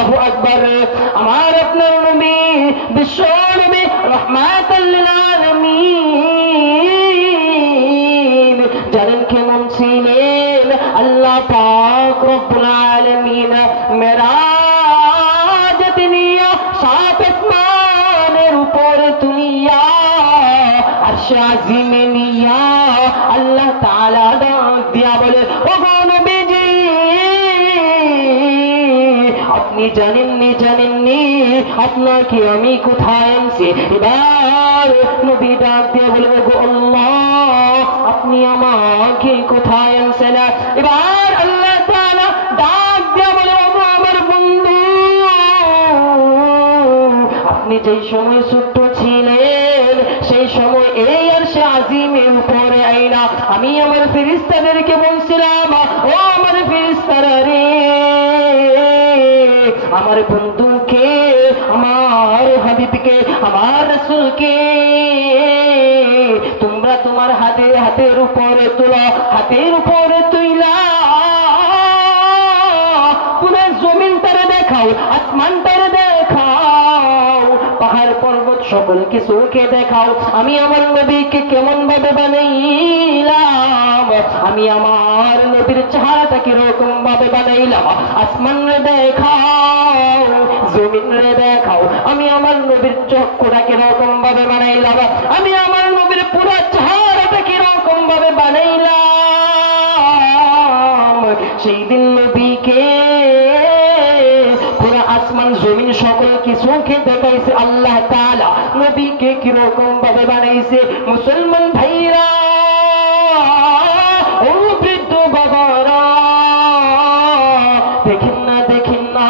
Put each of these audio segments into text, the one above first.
আল্লাহু আকবার। আমার আপনার নবী বিশ্ব নবী রাহমাতাল লিল আলামিন জানেন কেমন ছিলেন? আল্লাহ পাক রব্বুল আলামিন মেরাজ নিয়া সাত আসমানের উপর তুলিয়া আরশে আজিমে নিয়া আল্লাহ তাআলা ডাক দিয়া বলে, ওগো নবীজি আপনি জানেননি আপনাকে আমি কোথায় আনছি? এবার নবী ডাক দিয়া বলে, ওগো আল্লাহ আপনি আমাকে কোথায় আনছেন? এবার আল্লাহ তাআলা ডাক দিয়া বলে, ওগো আমার বন্ধু আপনি যেই সময় ছোট্ট ছিলেন সেই সময় এই আরশে আজিমের উপরে আইনা আমি আমার ফেরেশতাদেরকে বলছিলাম, ও আমার ফেরেশতারা রে, আমার বন্ধুকে, আমার হাবিবকে, আমার রাসূলকে তোমরা তোমার হাতের উপরে তোলা, হাতের উপরে তুইলা পুরো জমিনটারে দেখাও, আসমানটারে দেখাও, পাহাড় পর্বত সকল কিছুকে দেখাও, আমি আমার নবীকে কেমন ভাবে বানাইলাম, আমি আমার নবীর চেহারাটা কিরকম ভাবে বানাইলাম, আসমান রে দেখাও, জমিন রে দেখাও, আমি আমার নবীর চক্ষুটা কিরকম ভাবে বানাইলাম, আমি আমার নবীর পুরো চেহারাটা কিরকম ভাবে বানাইলাম। সেই দিন নবীকে পুরা আসমান জমিন সকল কিছুকে দেখাইছে আল্লাহ তাআলা, নবীকে কিরকম ভাবে বানাইছে। মুসলমান ভাইরা, ও বৃদ্ধ বাবারা, দেখেন না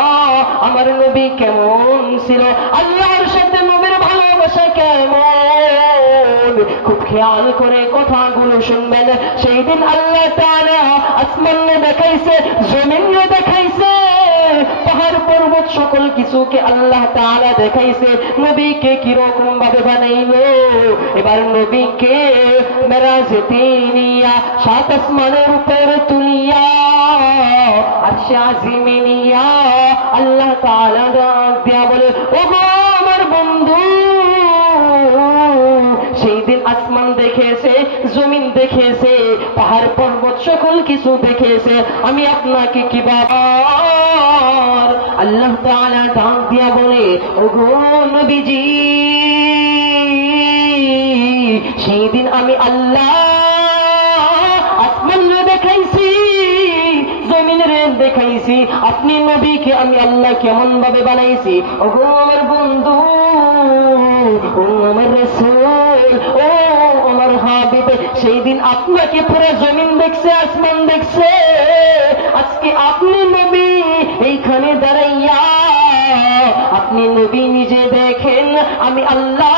আমার নবী কেমন ছিল, আল্লাহর সাথে নবীর ভালোবাসা কেমন, খুব খেয়াল করে কথাগুলো শুনবেন। সেই দিন আল্লাহ তাআলা আসমানে দেখাইছে, জমিনে দেখাইছে, পাহাড় পর্বত সকল কিছুকে আল্লাহ তাআলা দেখাইছে, নবীকে কিরকম ভাবে বানাইলো। এবার নবীকে মেরাজে নিয়া সাত আসমানের উপরে তুলিয়া আরশে আজিমে নিয়া আল্লাহ তাআলা ডাক দিয়া বলে, ওগো আমার বন্ধু সেই দিন আসমান দেখেছে, জমিন দেখেছে, পাহাড় পর্বত সকল কিছু দেখেছে, আমি আপনাকে কি বাবার? আল্লাহ তাআলা ডাক দিয়া বলে, ওগো নবীজি সেই দিন আমি আল্লাহ আসমান দেখাইছি, জমিনের দেখাইছি, আপনি নবীকে আমি আল্লাহ কেমন ভাবে বানাইছি। ওগো আমার বন্ধু, ও আমার রাসূল, ও আমার হাবিব, সেই দিন আপনাকে পুরো জমিন দেখছে, আসমান দেখছে, আজকে আপনি নবী এইখানে দাঁড়াইয়া আপনি নবী নিজে দেখেন আমি আল্লাহ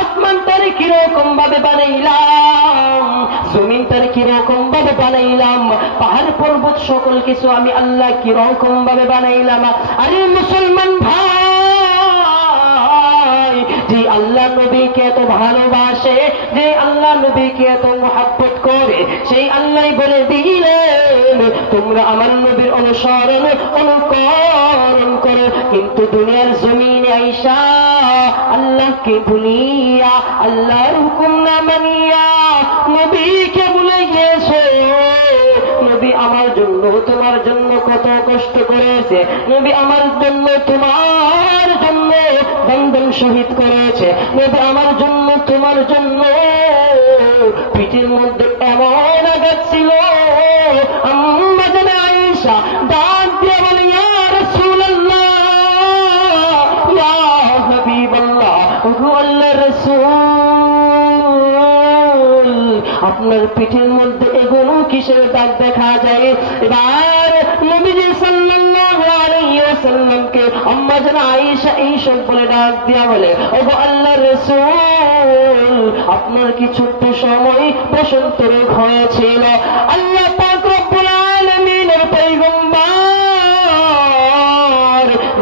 আসমানটারে কিরকম ভাবে বানাইলাম, জমিনটারে কিরকম ভাবে বানাইলাম, পাহাড় পর্বত সকল কিছু আমি আল্লাহ কিরকম ভাবে বানাইলাম। আরে মুসলমান ভাই, যে আল্লাহ নবীকে এত ভালোবাসে, যে আল্লাহ নবীকে এত মহব্বত করে, সেই আল্লাহ বলে দিলেন তোমরা আমার নবীর অনুসরণ অনুকরণ করো, কিন্তু দুনিয়ার জমিনে আইসা আল্লাহকে ভুলিয়া আল্লাহর হুকুম না মানিয়া নবীকে ভুলে গিয়েছে। নবী আমার জন্য তোমার জন্য কত কষ্ট করেছে, নবী আমার জন্য তোমার জন্য বন্ধন শহীদ করেছে, নবী আমার জন্য তোমার জন্য পিঠের মধ্যে এমন আঘাত ছিল, আম্মা জানে আয়েশা ডাক দিয়ে বলে, ইয়া রাসূলুল্লাহ, ইয়া হাবিবাল্লাহ, ওগো আল্লাহর রাসূল আপনার পিঠের মধ্যে এগুলো কিসের দাগ দেখা যায়? এবার নবীজি সাল্লাল্লাহু আলাইহি ওয়াসাল্লামকে আম্মা জান আয়েশা এইসব বলে ডাক দিয়া বলে, ওগো আল্লাহর রাসূল আপনার কি ছোট্ট সময় বসন্ত রোগ হয়েছিল? আল্লাহ পাক রব্বুল আলামিনের পয়গম্বর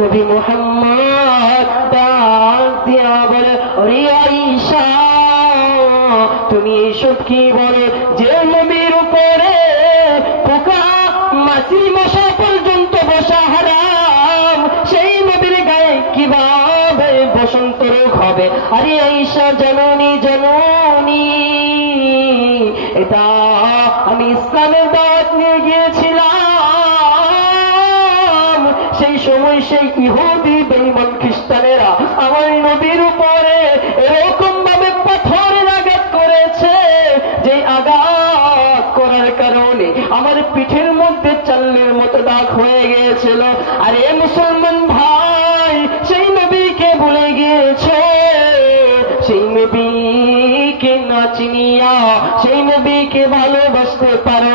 নবী মুহাম্মদ ডাক দিয়া বলে, ওরে আয়েশা তুমি এইসব কি বলে? যে নবীর উপরে পোকা মাছি মশা পর্যন্ত বসা হারাম, সে আমি ইসলামের দাওয়াত নিয়ে গিয়েছিলাম, সেই সময় সেই ইহুদি বেঈমান খ্রিস্টানেরা আমার নবীর উপরে এরকম ভাবে পাথরের আঘাত করেছে, যে আঘাত করার কারণে আমার পিঠের মধ্যে চালের মতো দাগ হয়ে গিয়েছিল। আরে মুসলমান ভাই, সেই নবীকে ভুলে গিয়েছে, সেই নবীকে না চিনিয়া সেই নবীকে ভালোবাসতে পারো।